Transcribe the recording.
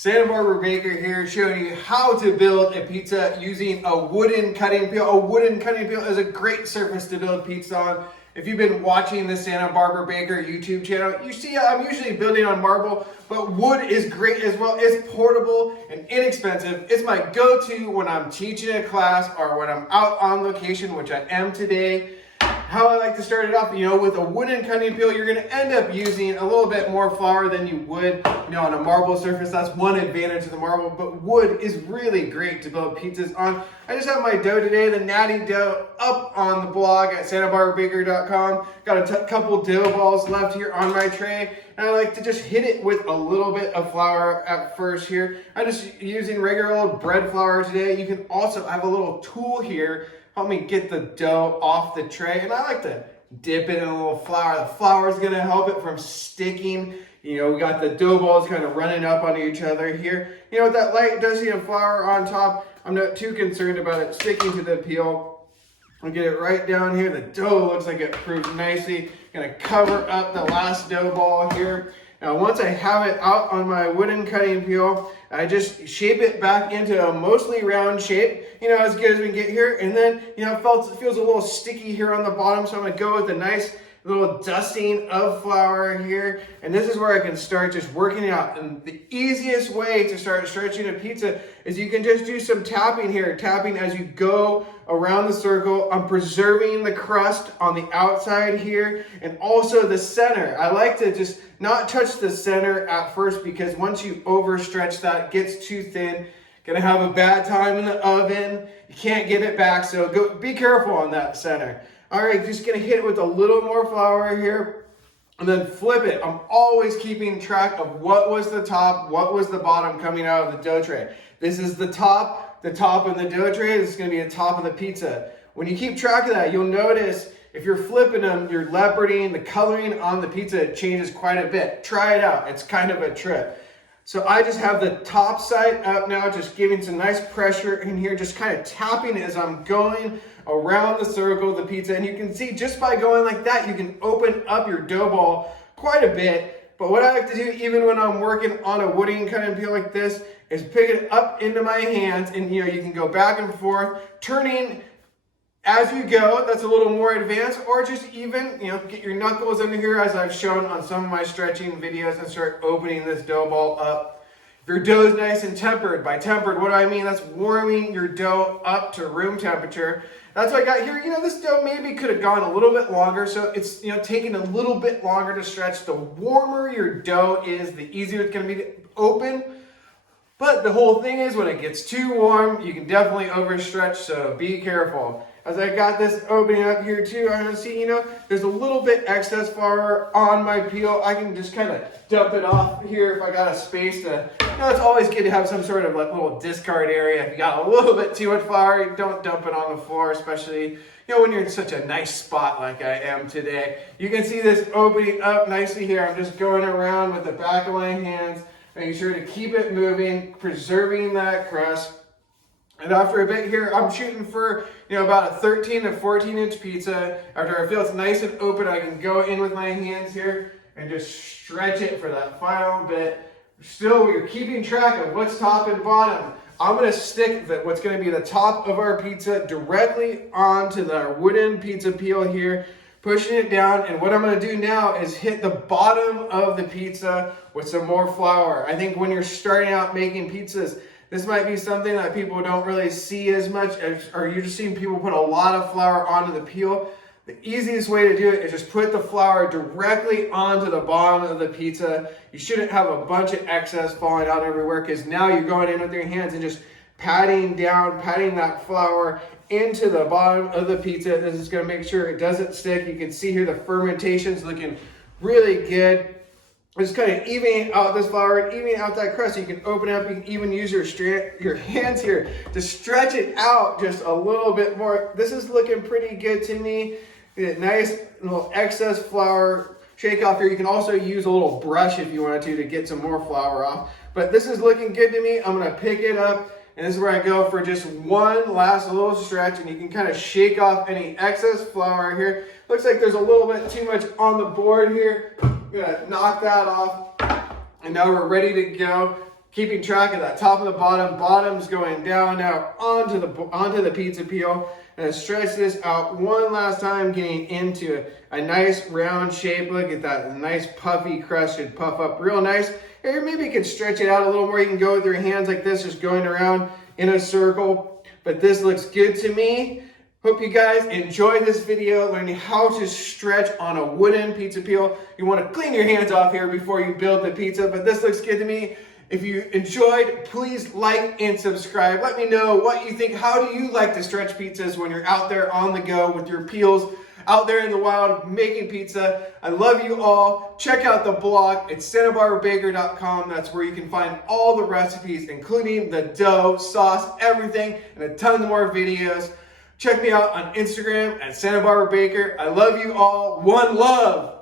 Santa Barbara Baker here, showing you how to build a pizza using a wooden cutting peel. A wooden cutting peel is a great surface to build pizza on. If you've been watching the Santa Barbara Baker YouTube channel, you see I'm usually building on marble, but wood is great as well. It's portable and inexpensive. It's my go-to when I'm teaching a class or when I'm out on location, which I am today. How I like to start it off, with a wooden cutting peel, you're going to end up using a little bit more flour than you would, on a marble surface. That's one advantage of the marble, but wood is really great to build pizzas on. I just have my dough today, the natty dough, up on the blog at santabarbabaker.com. Got a couple dough balls left here on my tray, and I like to just hit it with a little bit of flour at first here. I'm just using regular old bread flour today. You can also have a little tool here help me get the dough off the tray, and I like to dip it in a little flour. The flour is going to help it from sticking. We got the dough balls kind of running up on each other here. With that light dusting of flour on top, I'm not too concerned about it sticking to the peel. I'll get it right down here. The dough looks like it proofed nicely. Gonna cover up the last dough ball here. Now, once I have it out on my wooden cutting peel, I just shape it back into a mostly round shape, as good as we can get here. And then, it feels a little sticky here on the bottom, so I'm gonna go with a nice little dusting of flour here. And this is where I can start just working it out. And the easiest way to start stretching a pizza is you can just do some tapping here, tapping as you go around the circle. I'm preserving the crust on the outside here and also the center. I like to just not touch the center at first, because once you overstretch that, it gets too thin. Gonna have a bad time in the oven. You can't get it back, so be careful on that center. All right, just gonna hit it with a little more flour here and then flip it. I'm always keeping track of what was the top, what was the bottom coming out of the dough tray. This is the top in the dough tray. This is gonna be the top of the pizza. When you keep track of that, you'll notice if you're flipping them, you're leoparding, the coloring on the pizza changes quite a bit. Try it out, it's kind of a trip. So I just have the top side up now, just giving some nice pressure in here, just kind of tapping as I'm going around the circle of the pizza. And you can see just by going like that, you can open up your dough ball quite a bit. But what I like to do, even when I'm working on a wooden cutting peel like this, is pick it up into my hands, and you can go back and forth, turning as you go. That's a little more advanced, or just even, get your knuckles under here as I've shown on some of my stretching videos and start opening this dough ball up. If your dough is nice and tempered, by tempered, what do I mean? That's warming your dough up to room temperature. That's what I got here. This dough maybe could have gone a little bit longer, so it's, taking a little bit longer to stretch. The warmer your dough is, the easier it's going to be to open. But the whole thing is, when it gets too warm, you can definitely overstretch, so be careful. As I got this opening up here too, I'm gonna see, there's a little bit excess flour on my peel. I can just kind of dump it off here if I got a space to, it's always good to have some sort of like little discard area. If you got a little bit too much flour, don't dump it on the floor, especially, when you're in such a nice spot like I am today. You can see this opening up nicely here. I'm just going around with the back of my hands, making sure to keep it moving, preserving that crust. And after a bit here, I'm shooting for, about a 13 to 14 inch pizza. After I feel it's nice and open, I can go in with my hands here and just stretch it for that final bit. Still, you're keeping track of what's top and bottom. I'm gonna stick what's gonna be the top of our pizza directly onto our wooden pizza peel here, pushing it down. And what I'm gonna do now is hit the bottom of the pizza with some more flour. I think when you're starting out making pizzas, this might be something that people don't really see as much, or you're just seeing people put a lot of flour onto the peel. The easiest way to do it is just put the flour directly onto the bottom of the pizza. You shouldn't have a bunch of excess falling out everywhere, because now you're going in with your hands and just patting that flour into the bottom of the pizza. This is going to make sure it doesn't stick. You can see here the fermentation's looking really good. Just kind of evening out this flour and evening out that crust. You can open it up. You can even use your hands here to stretch it out just a little bit more. This is looking pretty good to me. Nice little excess flour shake off here. You can also use a little brush if you wanted to get some more flour off. But this is looking good to me. I'm going to pick it up, and this is where I go for just one last little stretch, and you can kind of shake off any excess flour here. Looks like there's a little bit too much on the board here. I'm gonna knock that off, and now we're ready to go. keeping track of that top and the bottom. Bottom's going down now onto the pizza peel. And I stretch this out one last time, getting into a nice round shape. Look at that, nice puffy crust should puff up real nice. Or maybe you can stretch it out a little more. You can go with your hands like this, just going around in a circle. But this looks good to me. Hope you guys enjoyed this video, learning how to stretch on a wooden pizza peel. You want to clean your hands off here before you build the pizza, but this looks good to me. If you enjoyed, please like and subscribe. Let me know what you think. How do you like to stretch pizzas when you're out there on the go with your peels, out there in the wild making pizza? I love you all. Check out the blog. It's SantaBarbaraBaker.com. That's where you can find all the recipes, including the dough, sauce, everything, and a ton more videos. Check me out on Instagram at Santa Barbara Baker. I love you all. One love.